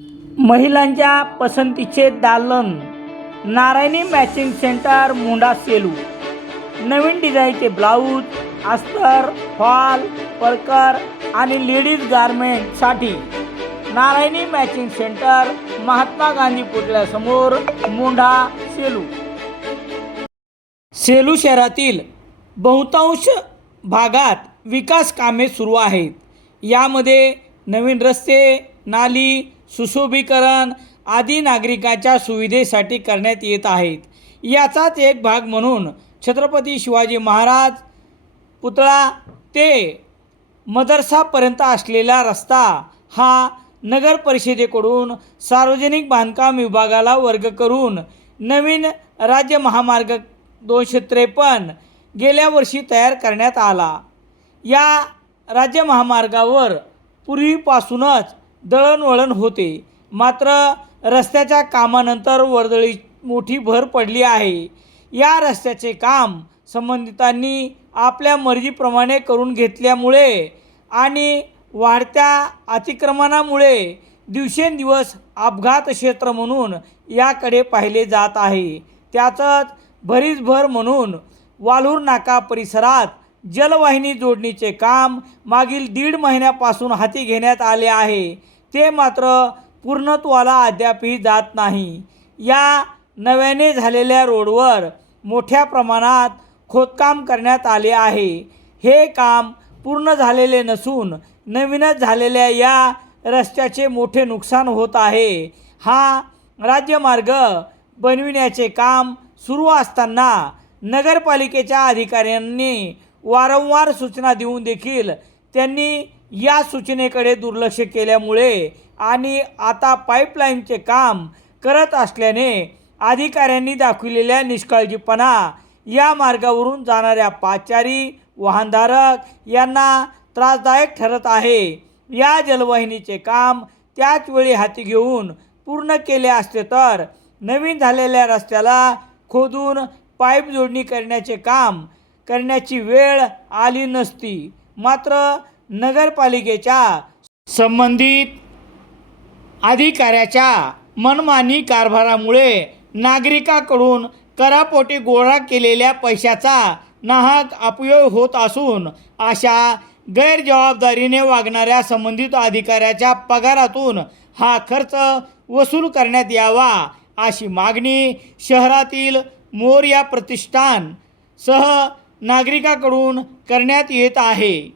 महिलांच्या पसंतीचे दालन नारायणी मॅचिंग सेंटर मुंडा सेलू. नवीन डिझाईनचे ब्लाऊज अस्तर फॉल परकर आणि लेडीज गारमेंटसाठी नारायणी मॅचिंग सेंटर महात्मा गांधी पुतळ्यासमोर मुंढा सेलू. सेलू शहरातील बहुतांश भागात विकास कामे सुरू आहेत. यामध्ये नवीन रस्ते नाली सुशोभीकरण आदी नागरिकांच्या सुविधेसाठी करण्यात येत आहेत. याचाच एक भाग म्हणून छत्रपती शिवाजी महाराज पुतळा ते मदरसापर्यंत असलेला रस्ता हा नगर परिषदेकडून सार्वजनिक बांधकाम विभागाला वर्ग करून नवीन राज्य महामार्ग दोनशे त्रेपन्न गेल्या वर्षी तयार करण्यात आला. या राज्य महामार्गावर पूर्वीपासूनच दळणवळण होते. मात्र रस्त्याच्या कामानंतर वर्दळी मोठी भर पडली आहे. या रस्त्याचे काम संबंधितांनी आपल्या मर्जीप्रमाणे करून घेतल्यामुळे आणि वाढत्या अतिक्रमणामुळे दिवसेंदिवस अपघात क्षेत्र म्हणून याकडे पाहिले जात आहे. त्यातच भरीसभर म्हणून वालूर नाका परिसरात जलवाहिनी जोडणीचे काम मागील दीड महिन्यापासून हाती घेण्यात आले आहे. ते मात्र पूर्णत्वाला अद्यापही जात नाही. या नव्याने झालेल्या रोडवर मोठ्या प्रमाणात खोदकाम करण्यात आले आहे. हे काम पूर्ण झालेले नसून नवीनच झालेल्या या रस्त्याचे मोठे नुकसान होत आहे. हा राज्यमार्ग बनविण्याचे काम सुरू असताना नगरपालिकेच्या अधिकाऱ्यांनी वारंवार सूचना देऊन देखील त्यांनी या सूचनेकडे दुर्लक्ष केल्यामुळे आणि आता पाईपलाईनचे काम करत असल्याने अधिकाऱ्यांनी दाखविलेल्या निष्काळजीपणा या मार्गावरून जाणाऱ्या पाचारी वाहनधारक यांना त्रासदायक ठरत आहे. या जलवाहिनीचे काम त्याच वेळी हाती घेऊन पूर्ण केले असते तर नवीन झालेल्या रस्त्याला खोदून पाईप जोडणी करण्याचे काम करण्याची वेळ आली नसती. मात्र नगरपालिकेच्या संबंधित अधिकाऱ्याच्या मनमानी कारभारामुळे नागरिकाकडून करापोटी गोळा केलेल्या पैशाचा नाहक अपयोग होत असून अशा गैरजबाबदारीने वागणाऱ्या संबंधित अधिकाऱ्याच्या पगारातून हा खर्च वसूल करण्यात यावा अशी मागणी शहरातील मोर्या प्रतिष्ठान सह नागरिकाकडून करण्यात येत आहे.